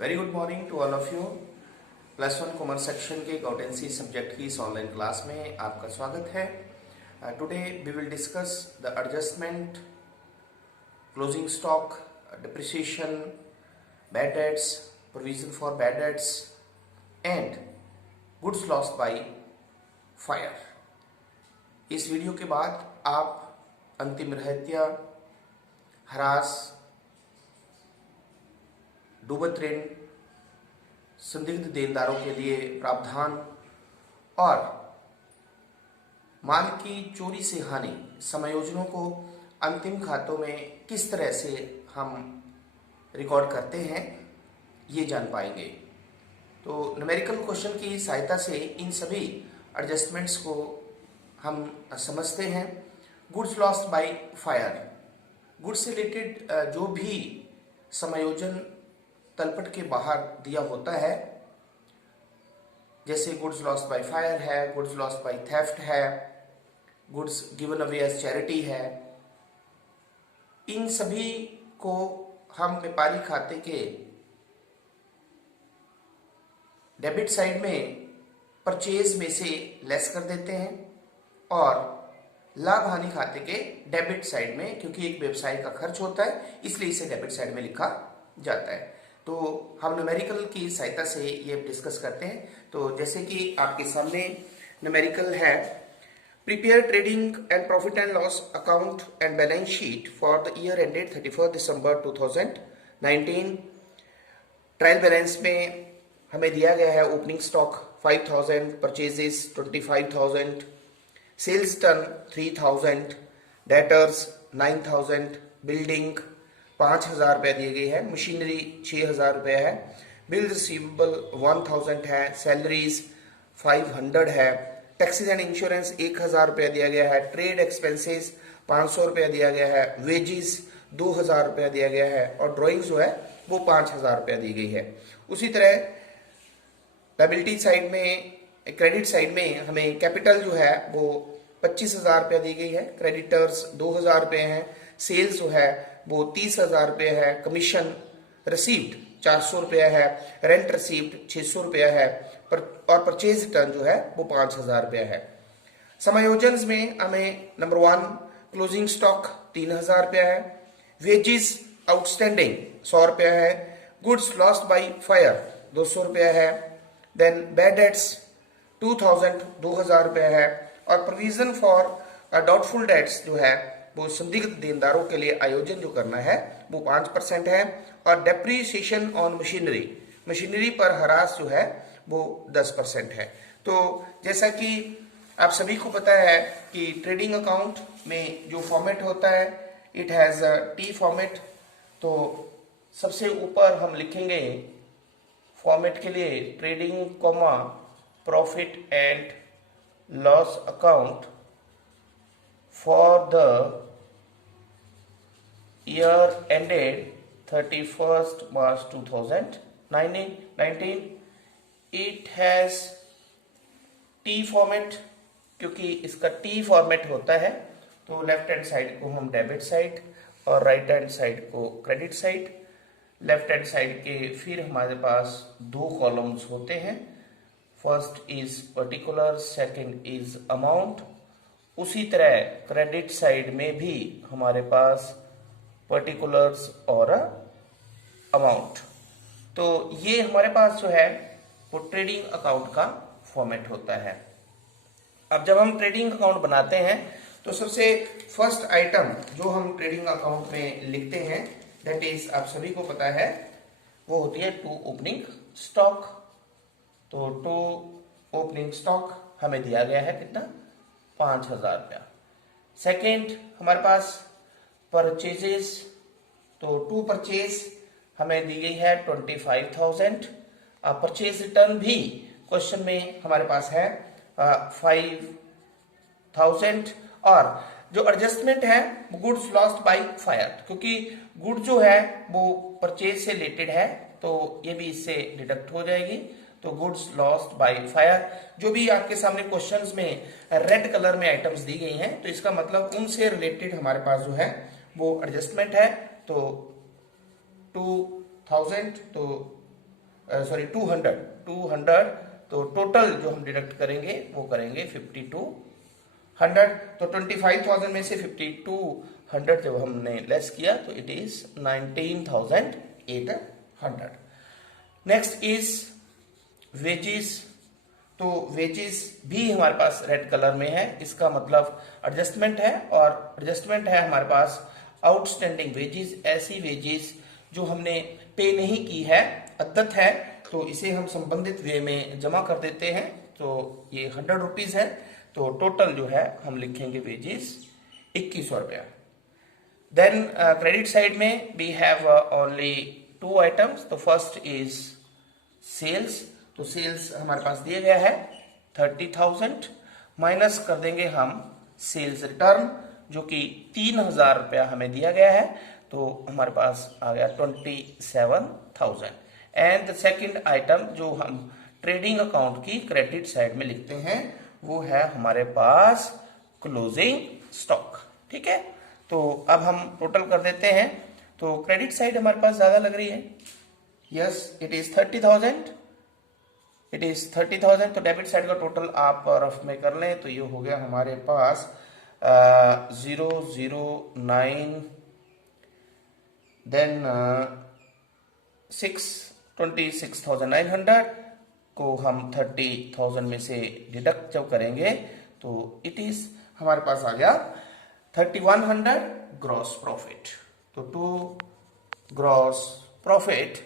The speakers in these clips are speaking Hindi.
Very good morning to all of you. +1 commerce section के अकाउंटेंसी सब्जेक्ट की इस ऑनलाइन क्लास में आपका स्वागत है। Today we will discuss the adjustment, closing stock, depreciation, bad debts, provision for bad debts and goods lost by fire. इस वीडियो के बाद आप अंतिम रहत्या, ह्रास, डूबत ऋण, संदिग्ध देनदारों के लिए प्रावधान और माल की चोरी से हानि समायोजनों को अंतिम खातों में किस तरह से हम रिकॉर्ड करते हैं ये जान पाएंगे। तो न्यूमेरिकल क्वेश्चन की सहायता से इन सभी एडजस्टमेंट्स को हम समझते हैं। Goods lost by fire, goods से रिलेटेड जो भी समायोजन तलपट के बाहर दिया होता है, जैसे गुड्स लॉस्ट बाय फायर है, गुड्स लॉस्ट बाय थेफ्ट है, goods given away as charity है, इन सभी को हम व्यापारी खाते के डेबिट साइड में परचेज में से लेस कर देते हैं और लाभ हानि खाते के डेबिट साइड में, क्योंकि एक व्यवसाय का खर्च होता है इसलिए इसे डेबिट साइड में लिखा जाता है। तो हम न्यूमेरिकल की सहायता से ये डिस्कस करते हैं। तो जैसे कि आपके सामने न्यूमेरिकल है, prepare trading and profit and loss account and balance sheet for the year ended 31 दिसंबर 2019। ट्रायल बैलेंस में हमें दिया गया है opening stock 5000, purchases 25,000, sales turn 3000, debtors 9000, building 5,000 रुपये दिए गए हैं, मशीनरी 6,000 रुपये है, बिल रिसीवेबल 1000 है, सैलरीज 500 है, टैक्सेस एंड इंश्योरेंस 1000 रुपये दिया गया है, ट्रेड एक्सपेंसेस 500 रुपये दिया गया है, वेजेस 2000 रुपये दिया गया है और ड्राइंग्स जो है वो 5000 रुपये दी गई है। उसी तरह लायबिलिटी साइड में, क्रेडिट साइड में हमें कैपिटल जो है वो 25,000 रुपये दी गई है, क्रेडिटर्स 2000 रुपये हैं, सेल्स जो है वो 30,000 रुपये है, कमीशन रिसीव्ड 400 रुपया है, रेंट रिसीव्ड 600 रुपया है और परचेज रिटर्न जो है वो 5,000 रुपया है। समायोजन में हमें नंबर 1 क्लोजिंग स्टॉक 3,000 रुपया है, वेजेस आउटस्टैंडिंग 100 रुपया है, गुड्स लॉस्ट बाय फायर 200 रुपया है, देन बैड डेट्स 2,000 रुपया है और प्रोविजन फॉर डाउटफुल डेट्स जो है वो संदिग्ध देनदारों के लिए आयोजन जो करना है वो 5% है और डेप्रीसिएशन ऑन मशीनरी पर ह्रास जो है वो 10% है। तो जैसा कि आप सभी को पता है कि ट्रेडिंग अकाउंट में जो फॉर्मेट होता है it has a T format. तो सबसे ऊपर हम लिखेंगे फॉर्मेट के लिए trading comma profit and loss account for the year ended 31st March 2019. It has T format, क्योंकि इसका T फॉर्मेट होता है तो लेफ्ट हैंड साइड को हम डेबिट साइड और राइट हैंड साइड को credit side. Left hand side के फिर हमारे पास 2 कॉलम्स होते हैं, first is particular, second is amount. उसी तरह क्रेडिट साइड में भी हमारे पास पर्टिकुलर्स और अमाउंट। तो ये हमारे पास जो है वो ट्रेडिंग अकाउंट का फॉर्मेट होता है। अब जब हम ट्रेडिंग अकाउंट बनाते हैं तो सबसे फर्स्ट आइटम जो हम ट्रेडिंग अकाउंट में लिखते हैं दैट इज, आप सभी को पता है, वो होती है टू ओपनिंग स्टॉक। तो टू ओपनिंग स्टॉक हमें दिया गया है कितना, 5,000 रुपया। सेकेंड हमारे पास परचेजेस, तो टू परचेज हमें दी गई है 25,000। परचेज रिटर्न भी क्वेश्चन में हमारे पास है 5,000 और जो एडजस्टमेंट है वो गुड्स लॉस्ट बाय फायर, क्योंकि गुड जो है वो परचेज से रिलेटेड है तो ये भी इससे डिडक्ट हो जाएगी। तो गुड्स लॉस्ट बाय फायर, जो भी आपके सामने क्वेश्चंस में रेड कलर में आइटम्स दी गई हैं तो इसका मतलब उनसे रिलेटेड हमारे पास जो है वो एडजस्टमेंट है। तो 2,000, तो सॉरी 200, तो टोटल जो हम डिडक्ट करेंगे वो करेंगे 5200। तो 25,000 में से 5200 जब हमने लेस किया तो it is 19,800। Next is wages. तो वेजेस भी हमारे पास रेड कलर में है, इसका मतलब एडजस्टमेंट है, और एडजस्टमेंट है हमारे पास आउटस्टैंडिंग वेजेस, ऐसी वेजेस जो हमने पे नहीं की है, अद्यत है, तो इसे हम संबंधित वे में जमा कर देते हैं। तो ये 100 रुपीज है, तो टोटल जो है हम लिखेंगे वेजेस 2100 रुपया। देन क्रेडिट साइड में वी हैव ओनली 2 आइटम्स। तो फर्स्ट इज सेल्स। तो सेल्स हमारे पास दिया गया है 30,000, माइनस कर देंगे हम सेल्स रिटर्न जो कि 3,000 रुपया हमें दिया गया है, तो हमारे पास आ गया 27,000। एंड द सेकेंड आइटम जो हम ट्रेडिंग अकाउंट की क्रेडिट साइड में लिखते हैं वो है हमारे पास क्लोजिंग स्टॉक। ठीक है, तो अब हम टोटल कर देते हैं। तो क्रेडिट साइड हमारे पास ज्यादा लग रही है, yes it is 30,000, it is 30,000। तो डेबिट साइड का टोटल आप रफ में कर लें तो ये हो गया हमारे पास 009, देन 26,900 को हम 30,000 में से डिडक्ट जब करेंगे तो इट इज हमारे पास आ गया 3,100 ग्रॉस प्रॉफिट। तो to gross profit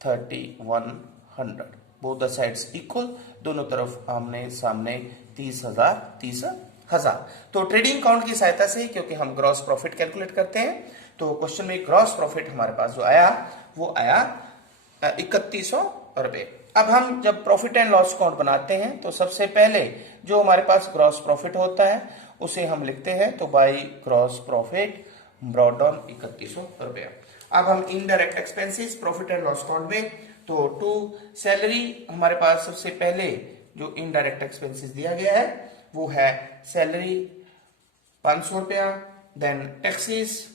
3,100, both the sides equal, दोनों तरफ आमने सामने 30,000। तो ट्रेडिंग अकाउंट की सहायता से, क्योंकि हम ग्रॉस प्रॉफिट कैलकुलेट करते हैं, तो क्वेश्चन में ग्रॉस प्रॉफिट हमारे पास जो आया वो आया 3,100 रुपए। अब हम जब प्रॉफिट एंड लॉस अकाउंट बनाते हैं तो सबसे पहले जो हमारे पास ग्रॉस प्रॉफिट होता है उसे हम लिखते हैं, तो by gross profit brought down 3,100 रुपया। अब हम indirect expenses profit and loss account में, तो टू सैलरी हमारे पास सबसे पहले जो इनडायरेक्ट एक्सपेंसेस दिया गया है वो है सैलरी 500 रुपया, then taxes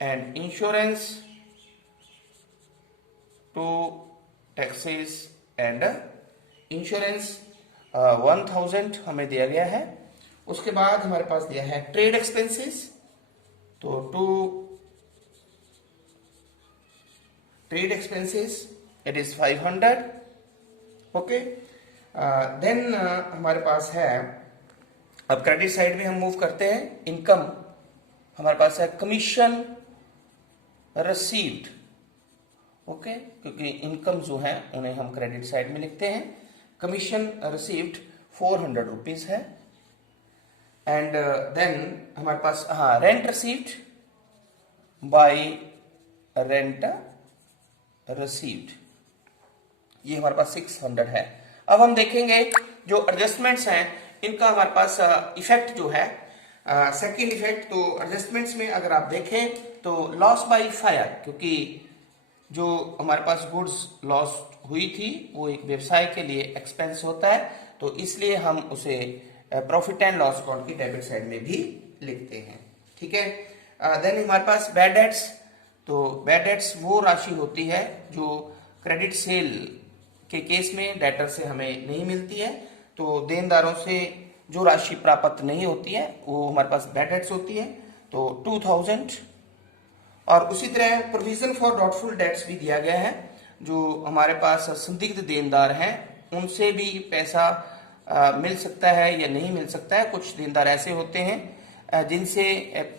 and insurance, to taxes and insurance 1,000 हमें दिया गया है। उसके बाद हमारे पास दिया है ट्रेड एक्सपेंसेस, तो to trade expenses it is 500। Okay, then हमारे पास है, अब क्रेडिट साइड में हम मूव करते हैं, इनकम हमारे पास है कमीशन रिसीव्ड। ओके, क्योंकि इनकम जो है उन्हें हम क्रेडिट साइड में लिखते हैं। कमीशन रिसीव्ड 400 रुपीज है। एंड देन हमारे पास rent received by rent received, ये हमारे पास 600 है। अब हम देखेंगे जो एडजस्टमेंट्स हैं इनका हमारे पास इफेक्ट जो है, सेकंड इफेक्ट। तो एडजस्टमेंट्स में अगर आप देखें तो लॉस बाय फायर, क्योंकि जो हमारे पास गुड्स लॉस हुई थी वो एक व्यवसाय के लिए एक्सपेंस होता है, तो इसलिए हम उसे प्रॉफिट एंड लॉस अकाउंट की डेबिट साइड में भी लिखते हैं। ठीक है, देन हमारे पास बैड डेट्स। तो बैड डेट्स वो राशि होती है जो क्रेडिट सेल के केस में डेटर से हमें नहीं मिलती है, तो देनदारों से जो राशि प्राप्त नहीं होती है वो हमारे पास बैड डेट्स होती है, तो 2,000। और उसी तरह प्रोविजन फॉर डाउटफुल डेट्स भी दिया गया है, जो हमारे पास संदिग्ध देनदार हैं उनसे भी पैसा मिल सकता है या नहीं मिल सकता है। कुछ देनदार ऐसे होते हैं जिनसे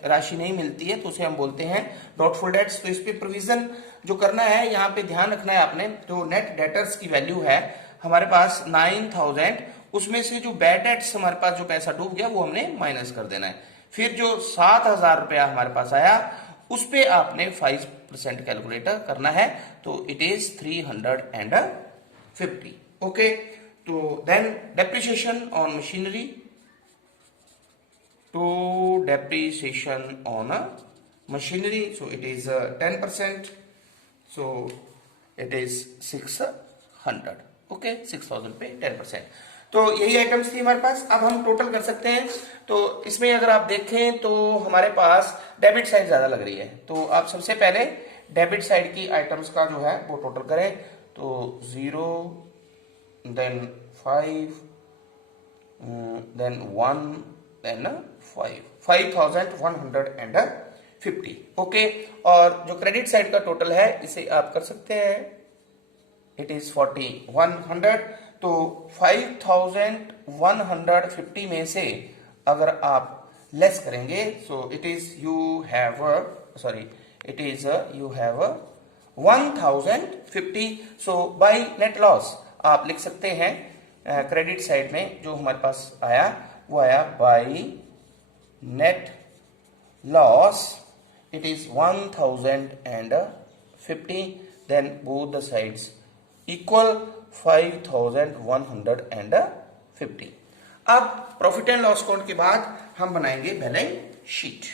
राशि नहीं मिलती है, तो उसे हम बोलते हैं डाउटफुल डेट्स। तो इस पे प्रोविजन जो करना है, यहाँ पे ध्यान रखना है आपने, तो नेट डेटर्स की वैल्यू है हमारे पास 9,000, उसमें से जो बैड डेट्स हमारे पास जो पैसा डूब गया वो हमने माइनस कर देना है। फिर जो 7,000 रुपया हमारे पास आया उस पे आपने 5% कैलकुलेटर करना है, तो इट इज 350। ओके, तो then depreciation on machinery, to depreciation on a machinery, so it is 10%, so it is 600। Okay, 6,000 पे 10%। तो यही आइटम्स थी हमारे पास। अब हम टोटल कर सकते हैं, तो इसमें अगर आप देखें तो हमारे पास डेबिट साइड ज्यादा लग रही है, तो आप सबसे पहले डेबिट साइड की आइटम्स का जो है वो टोटल करें। तो 0 देन 5 देन 1 देन 5150। ओके, और जो क्रेडिट साइड का टोटल है इसे आप कर सकते हैं, इट इज 4100। तो 5150 में से अगर आप लेस करेंगे, so it is you have 1050। So by net loss आप लिख सकते हैं क्रेडिट साइड में जो हमारे पास आया वो आया by net loss, it is 1050, then both the sides equal 5150। अब प्रॉफिट एंड लॉस अकाउंट के बाद हम बनाएंगे बैलेंस शीट।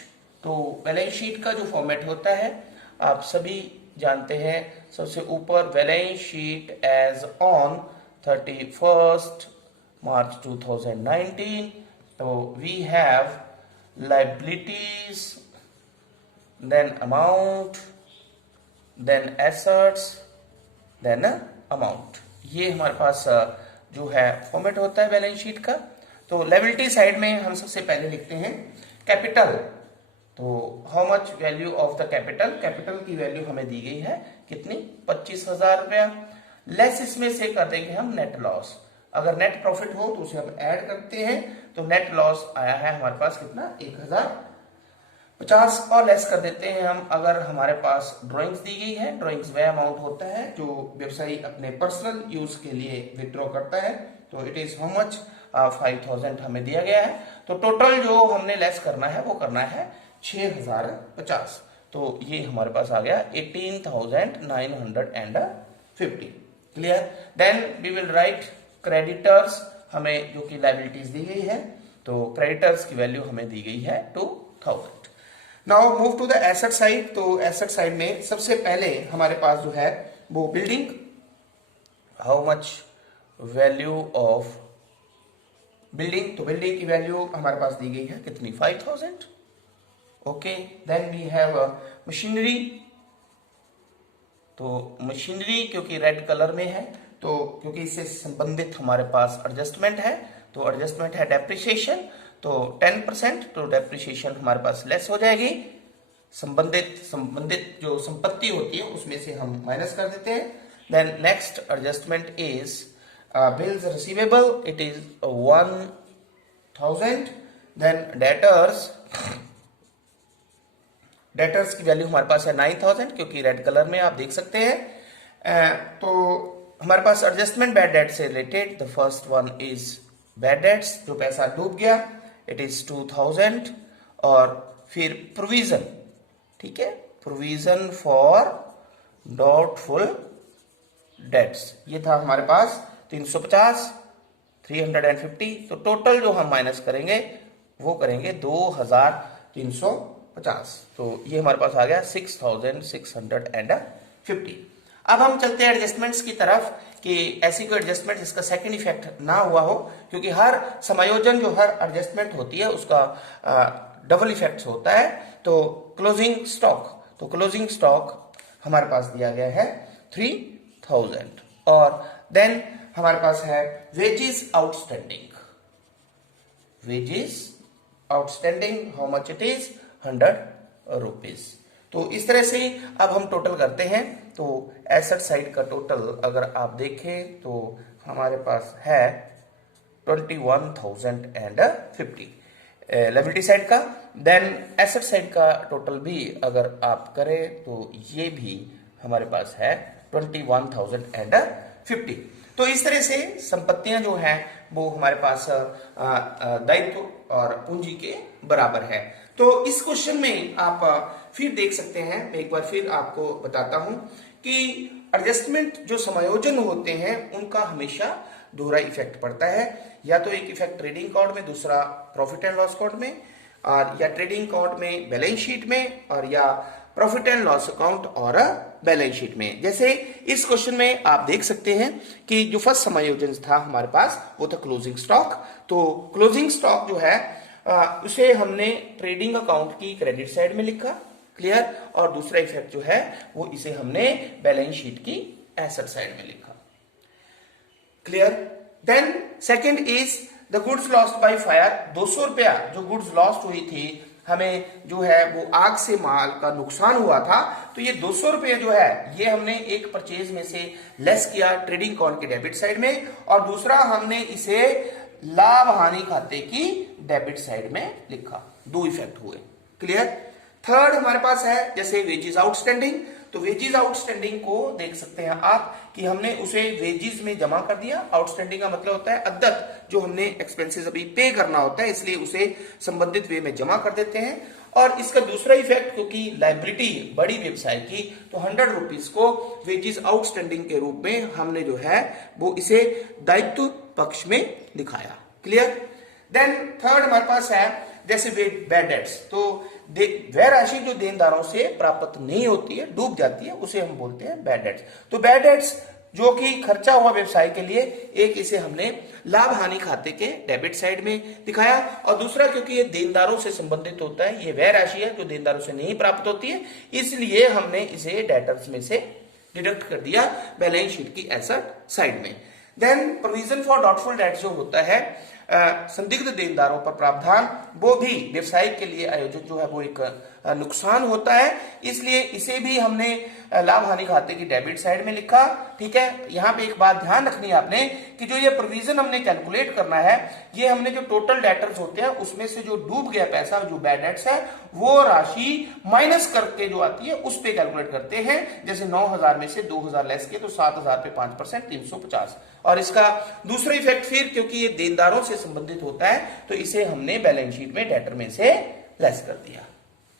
तो बैलेंस शीट का जो फॉर्मेट होता है आप सभी जानते हैं। सबसे ऊपर balance sheet as on 31st March 2019। तो we have liabilities, then amount, then assets, then amount। ये हमारे पास जो है फॉर्मेट होता है बैलेंस शीट का। तो लायबिलिटी साइड में हम सबसे पहले लिखते हैं कैपिटल। तो how much value of the capital, capital की वैल्यू हमें दी गई है कितनी, 25,000 रुपया। लेस इसमें से कर देंगे हम नेट लॉस। अगर नेट प्रॉफिट हो तो उसे हम ऐड करते हैं, तो नेट लॉस आया है हमारे पास कितना, 1050। और लेस कर देते हैं हम अगर हमारे पास ड्राइंग्स दी गई है। ड्राइंग्स वह अमाउंट होता है जो व्यवसायी अपने पर्सनल यूज के लिए विथड्रॉ करता है। तो इट इज हाउ मच, 5000 हमें दिया गया है। तो टोटल जो हमने लेस करना है वो करना है 6050। तो ये हमारे पास आ गया 18,950। Clear. Then we will write creditors, हमें जो कि लायबिलिटीज दी गई है, तो क्रेडिटर्स की वैल्यू हमें दी गई है 2000। Now move to the asset side. तो एसेट साइड में सबसे पहले हमारे पास जो है वो building, how much value of building. तो बिल्डिंग की वैल्यू हमारे पास दी गई है कितनी, 5000। Okay, then we have machinery. तो मशीनरी क्योंकि रेड कलर में है, तो क्योंकि इससे संबंधित हमारे पास एडजस्टमेंट है, तो एडजस्टमेंट है डेप्रिसिएशन, तो 10%। तो डेप्रिसिएशन हमारे पास लेस हो जाएगी। संबंधित जो संपत्ति होती है उसमें से हम माइनस कर देते हैं। Then next adjustment is bills receivable, it is 1000। Then debtors की वैल्यू हमारे पास है 9000 क्योंकि रेड कलर में आप देख सकते हैं। तो हमारे पास एडजस्टमेंट बैड डेट से related, the first one is bad debts, जो पैसा डूब गया, इट इज 2000। और फिर प्रोविजन, ठीक है, प्रोविजन फॉर डाउटफुल डेट्स, ये था हमारे पास 350, 350। तो टोटल जो हम माइनस करेंगे वो करेंगे 2350। तो ये हमारे पास आ गया 6650। अब हम चलते हैं एडजस्टमेंट्स की तरफ कि ऐसी कोई एडजस्टमेंट जिसका सेकंड इफेक्ट ना हुआ हो, क्योंकि हर समायोजन जो हर एडजस्टमेंट होती है उसका डबल इफेक्ट होता है। तो क्लोजिंग स्टॉक, तो क्लोजिंग स्टॉक हमारे पास दिया गया है 3000। और देन हमारे पास है wages outstanding. Wages outstanding, how much it is, 100 rupees. तो इस तरह से अब हम टोटल करते हैं। तो एसेट साइड का टोटल अगर आप देखें तो हमारे पास है 21,050 लायबिलिटी साइड का। देन एसेट साइड का टोटल भी अगर आप करें तो ये भी हमारे पास है 21,050। तो इस तरह से संपत्तियां जो हैं वो हमारे पास दायित्व और पूंजी के बराबर है। तो इस क्वेश्चन में आप फिर देख सकते हैं, मैं एक बार फिर आपको बताता हूं कि एडजस्टमेंट जो समायोजन होते हैं उनका हमेशा दोहरा इफेक्ट पड़ता है। या तो एक इफेक्ट ट्रेडिंग अकाउंट में, दूसरा प्रॉफिट एंड लॉस अकाउंट में, और या ट्रेडिंग अकाउंट में बैलेंस शीट में, और या प्रॉफिट एंड लॉस अकाउंट और बैलेंस शीट में। जैसे इस क्वेश्चन में आप देख सकते हैं कि जो फर्स्ट समायोजन था हमारे पास वो था क्लोजिंग स्टॉक। तो क्लोजिंग स्टॉक जो है उसे हमने ट्रेडिंग अकाउंट की क्रेडिट साइड में लिखा, क्लियर। और दूसरा इफेक्ट जो है वो इसे हमने बैलेंस शीट की एसेट साइड में लिखा। Clear. Then second is the goods lost by fire. 200 रुपया जो गुड्स लॉस्ट हुई थी, हमें जो है वो आग से माल का नुकसान हुआ था, तो ये 200 रुपये जो है ये हमने एक परचेज में से लेस किया ट्रेडिंग अकाउंट के डेबिट साइड में, और दूसरा हमने इसे लाभ हानि खाते की डेबिट साइड में लिखा। दो इफेक्ट हुए। क्लियर। थर्ड हमारे पास है जैसे वेजेस आउटस्टैंडिंग। तो वेजेस आउटस्टैंडिंग को देख सकते हैं आप कि हमने उसे वेजेस में जमा कर दिया। आउटस्टैंडिंग का मतलब होता है अद्यत जो हमने एक्सपेंसेस अभी पे करना होता है, इसलिए उसे संबंधित वे में जमा कर देते हैं। और इसका दूसरा इफेक्ट, क्योंकि लायबिलिटी बड़ी व्यवसाय की, तो 100 रुपीज को वेजेस आउटस्टैंडिंग के रूप में हमने जो है वो इसे दायित्व पक्ष में दिखाया। क्लियर। देन थर्ड हमारे पास है जैसे बैड डेट्स। तो वह राशि जो देनदारों से प्राप्त नहीं होती है, डूब जाती है, उसे हम बोलते हैं बैड डेट्स। तो बैड डेट्स जो कि खर्चा हुआ व्यवसाय के लिए, एक इसे हमने लाभ हानि खाते के डेबिट साइड में दिखाया, और दूसरा क्योंकि ये देनदारों से संबंधित होता है, ये वह राशि है जो देनदारों से नहीं प्राप्त होती है, इसलिए हमने इसे डेटर्स में से डिडक्ट कर दिया बैलेंस शीट की एसेट साइड में। Then provision for doubtful debts जो होता है, संदिग्ध देनदारों पर प्रावधान, वो भी व्यवसाय के लिए आयोजित जो है वो एक नुकसान होता है, इसलिए इसे भी हमने लाभ हानि खाते की डेबिट साइड में लिखा। ठीक है। यहां पे एक बात ध्यान रखनी है आपने कि जो ये प्रोविजन हमने कैलकुलेट करना है, ये हमने जो टोटल डेटर्स होते हैं उसमें से जो डूब गया पैसा, जो बैड डेट्स है, वो राशि माइनस करके जो आती है उस पे कैलकुलेट करते हैं। जैसे 9000 में से 2000 लेस किए तो 7000 पे 5% 350। और इसका दूसरा इफेक्ट फिर क्योंकि ये देनदारों से संबंधित होता है, तो इसे हमने बैलेंस शीट में डेटर में से लेस कर दिया।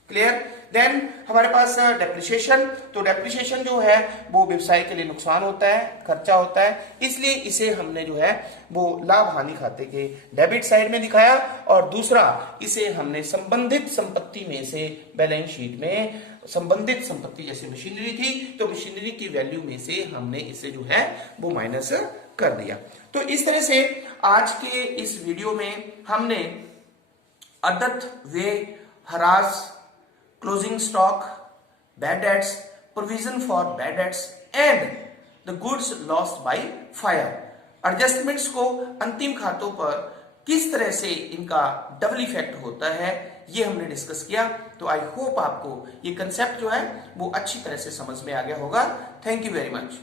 क्लियर। देन हमारे पास डेप्रिसिएशन। तो डेप्रिसिएशन जो है वो व्यवसाय के लिए नुकसान होता है, खर्चा होता है, इसलिए इसे हमने जो है वो लाभ हानि खाते के डेबिट साइड में दिखाया, और दूसरा इसे हमने संबंधित संपत्ति में से बैलेंस शीट में संबंधित संपत्ति जैसे मशीनरी थी, तो मशीनरी की वैल्यू में से हमने इसे जो है वो माइनस कर दिया। तो इस तरह से आज के इस वीडियो में हमने अदत वे हरास, closing stock, bad debts, provision for bad debts and the goods lost by fire, adjustments को अंतिम खातों पर किस तरह से इनका डबल इफेक्ट होता है, ये हमने डिस्कस किया। तो आई होप आपको ये कंसेप्ट जो है वो अच्छी तरह से समझ में आ गया होगा। Thank you very much.